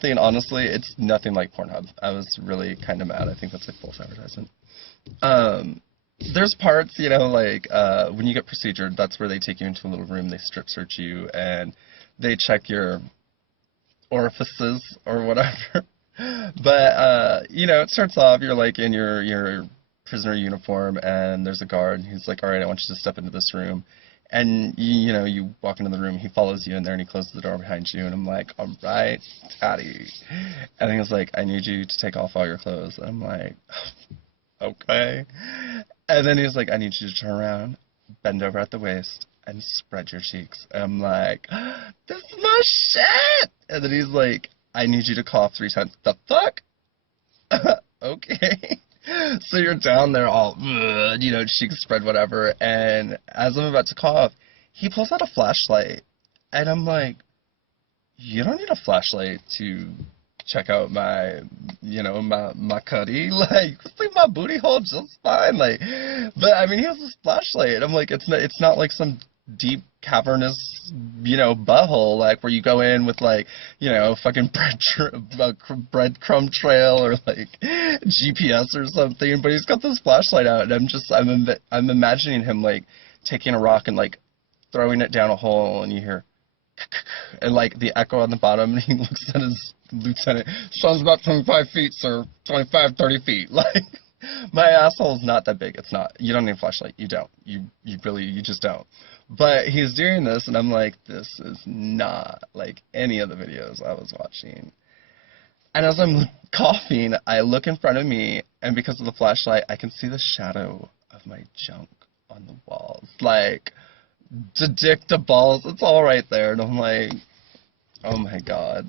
nothing, honestly, it's nothing like Pornhub. I was really kind of mad. I think that's like false advertisement. There's parts, you know, like when you get procedured, that's where they take you into a little room, they strip search you, and they check your orifices or whatever. But you know, it starts off, you're like in your prisoner uniform, and there's a guard, and he's like, all right, I want you to step into this room. And you know, you walk into the room, he follows you in there, and he closes the door behind you, and I'm like, all right, Daddy. And he was like, I need you to take off all your clothes. And I'm like, okay. And then he's like, I need you to turn around, bend over at the waist, and spread your cheeks. And I'm like, this is my shit! And then he's like, I need you to cough 3 times. The fuck? Okay. So you're down there all, you know, cheeks spread, whatever. And as I'm about to cough, he pulls out a flashlight. And I'm like, you don't need a flashlight to check out my, you know, my cutty. Like, leave my booty hole just fine. Like, but I mean, he has this flashlight. And I'm like, it's not like some deep cavernous, you know, butthole, like where you go in with like, you know, fucking breadcrumb trail or like GPS or something. But he's got this flashlight out, and I'm imagining him like taking a rock and like throwing it down a hole, and you hear and like the echo on the bottom, and he looks at his lieutenant. Sun's about 25 feet, sir. 25, 30 feet. Like, my asshole is not that big. It's not. You don't need a flashlight. You don't. You just don't. But he's doing this, and I'm like, this is not like any of the videos I was watching. And as I'm coughing, I look in front of me, and because of the flashlight, I can see the shadow of my junk on the walls. Like, the dick, the balls, it's all right there. And I'm like, oh my God.